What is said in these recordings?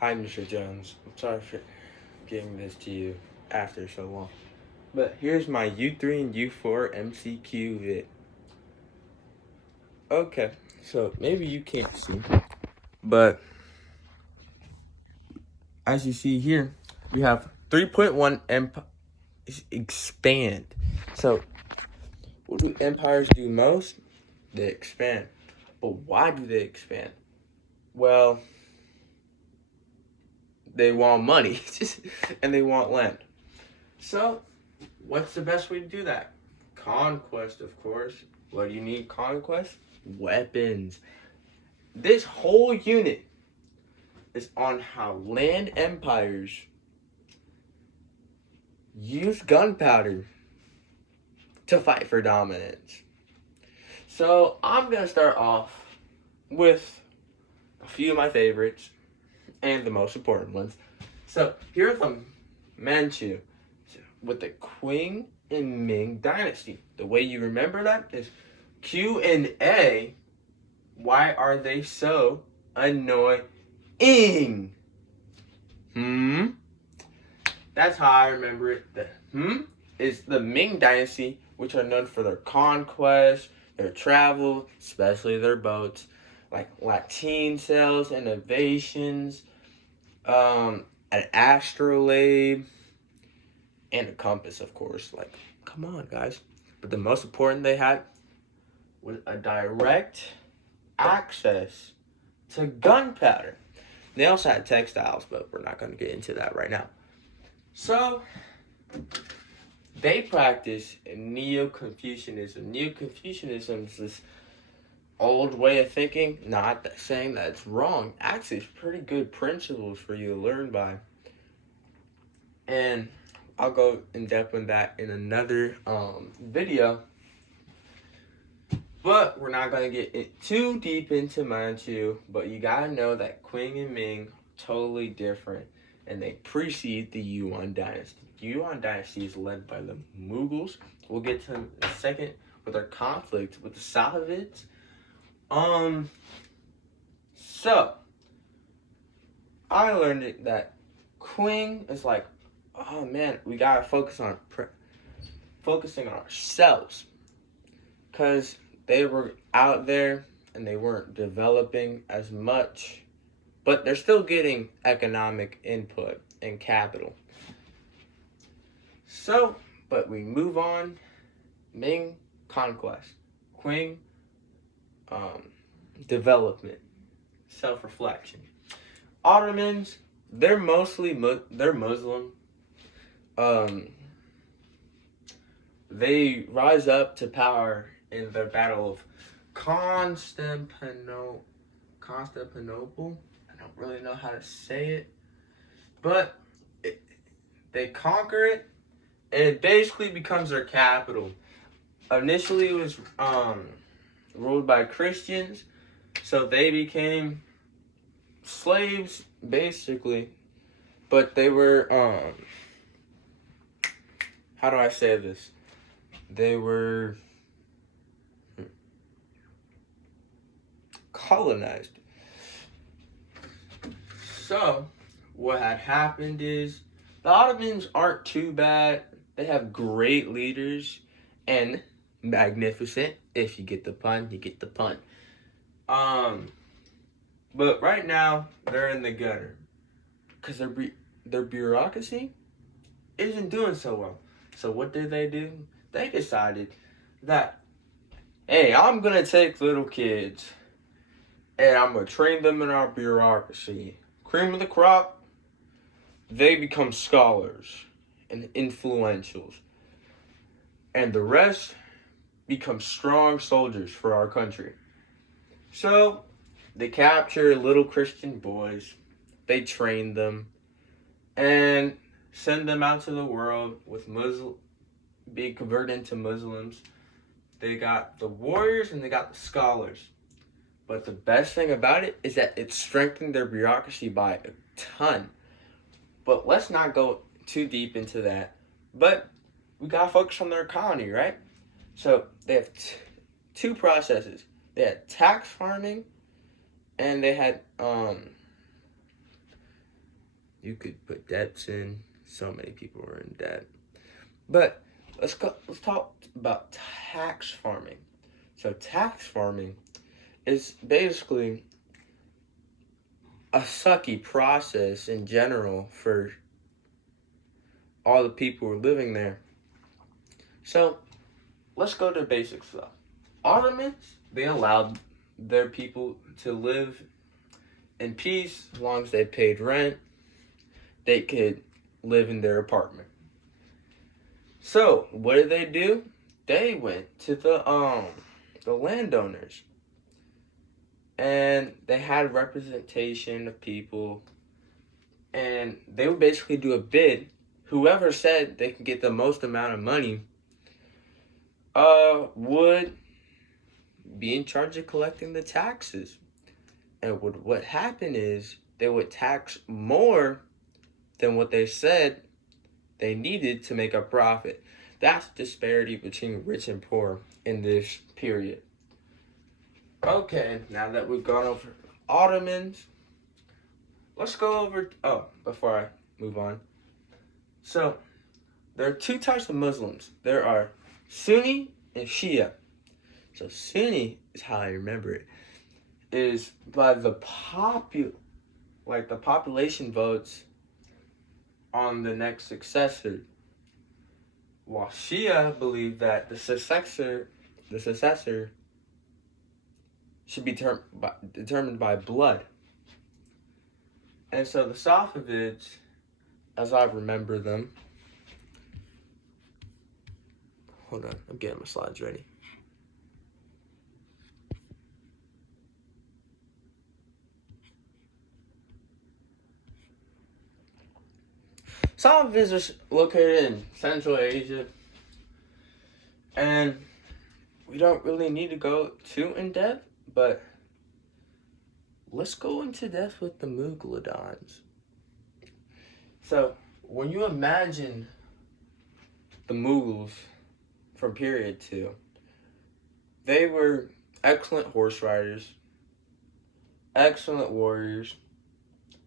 Hi, Mr. Jones. I'm sorry for giving this to you after so long. But here's my U3 and U4 MCQ vid. Okay, so maybe you can't see, but as you see here, we have 3.1 expand. So, what do empires do most? They expand. But why do they expand? Well, they want money and they want land. So, what's the best way to do that? Conquest, of course. What do you need conquest? Weapons. This whole unit is on how land empires use gunpowder to fight for dominance. So I'm going to start off with a few of my favorites and the most important ones. So here's the Manchu with the Qing and Ming dynasty. The way you remember that is Q and A. Why are they so annoying? That's how I remember it. The is the Ming dynasty, which are known for their conquest, their travel, especially their boats, like Latin sails, innovations, an astrolabe, and a compass, of course. Like, come on, guys. But the most important they had was a direct access to gunpowder. They also had textiles, but we're not going to get into that right now. So, they practice Neo-Confucianism. Neo-Confucianism is this old way of thinking, not saying that it's wrong. Actually, it's pretty good principles for you to learn by. And I'll go in depth on that in another video. But we're not going to get too deep into Manchu. But you got to know that Qing and Ming totally different. And they precede the Yuan dynasty. The Yuan dynasty is led by the Mughals. We'll get to them in a second with their conflict with the Safavids. So I learned that Qing is like, oh man, we gotta focus on focusing on ourselves, because they were out there and they weren't developing as much, but they're still getting economic input and capital. So, but we move on. Ming, conquest. Qing, development, self-reflection. Ottomans, they're mostly they're Muslim. They rise up to power in the Battle of Constantinople. I don't really know how to say it, but they conquer it, and it basically becomes their capital. Initially, it was ruled by Christians, so they became slaves, basically. But they were, how do I say this? They were colonized. So, what had happened is, the Ottomans aren't too bad. They have great leaders and magnificent. If you get the pun, you get the pun. But right now, they're in the gutter. Because their bureaucracy isn't doing so well. So what did they do? They decided that, hey, I'm going to take little kids and I'm going to train them in our bureaucracy. Cream of the crop, they become scholars and influentials. And the rest become strong soldiers for our country. So they capture little Christian boys, they train them, and send them out to the world with being converted into Muslims. They got the warriors and they got the scholars. But the best thing about it is that it strengthened their bureaucracy by a ton. But let's not go too deep into that. But we gotta focus on their economy, right? So they have two processes. They had tax farming, and they had You could put debts in. So many people are in debt. But let's talk about tax farming. So tax farming is basically a sucky process in general for all the people who are living there. So let's go to basic stuff. Ottomans, they allowed their people to live in peace as long as they paid rent. They could live in their apartment. So what did they do? They went to the landowners, and they had representation of people, and they would basically do a bid. Whoever said they could get the most amount of money would be in charge of collecting the taxes. And what happened is they would tax more than what they said they needed to make a profit. That's disparity between rich and poor in this period. Okay, now that we've gone over Ottomans, let's go over, before I move on. So, there are two types of Muslims. There are Sunni and Shia. So Sunni is how I remember it. Is by the population votes on the next successor. While Shia believe that the successor should be determined by blood. And so the Safavids, as I remember them, hold on, I'm getting my slides ready. Safavids are located in Central Asia, and we don't really need to go too in depth, but let's go into depth with the Mughals. So, when you imagine the Mughals from period 2, they were excellent horse riders, excellent warriors.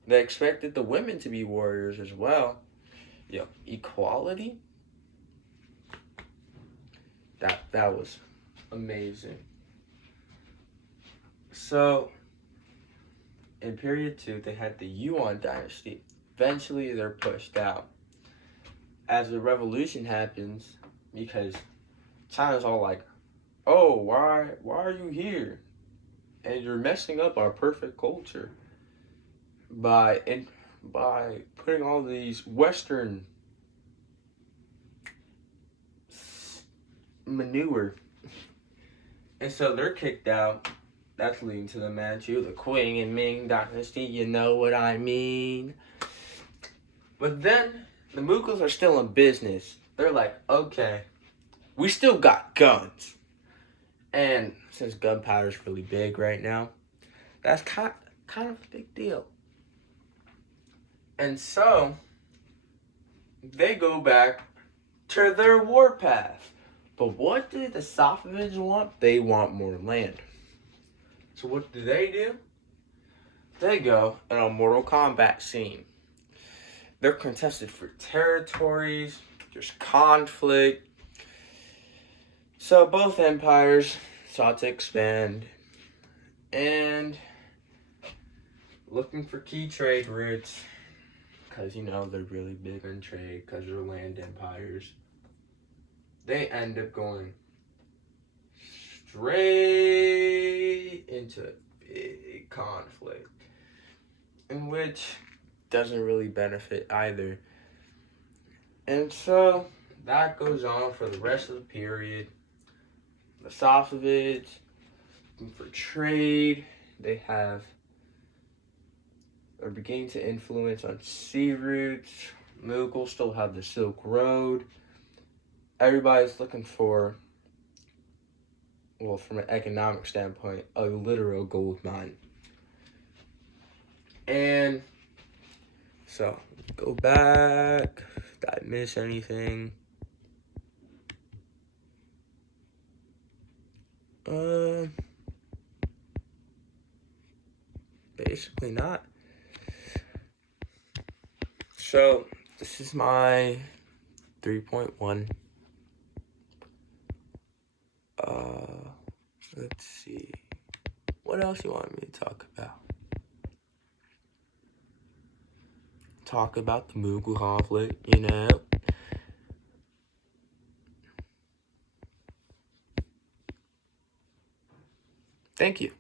They expected the women to be warriors as well. Equality. That was amazing. So, in period 2, they had the Yuan dynasty. Eventually, they're pushed out. As the revolution happens, because China's all like, "Oh, why are you here? And you're messing up our perfect culture by putting all these Western manure." And so they're kicked out. That's leading to the Manchu, the Qing and Ming dynasty. You know what I mean? But then the Mughals are still in business. They're like, okay, we still got guns. And since gunpowder is really big right now, that's kind of a big deal. And so they go back to their warpath. But what did the Safavids want? They want more land. So what do? They go in a Mortal Kombat scene. They're contested for territories. There's conflict. So both empires sought to expand and looking for key trade routes, because they're really big on trade because they're land empires. They end up going straight into a big conflict, in which doesn't really benefit either. And so that goes on for the rest of the period. The Safavids, looking for trade, are beginning to influence on sea routes. Mughals still have the Silk Road. Everybody's looking for, well, from an economic standpoint, a literal gold mine. And so, go back. Did I miss anything? Basically not. So, this is my 3.1. Let's see. What else you want me to talk about? Talk about the Mughal conflict, you know. Thank you.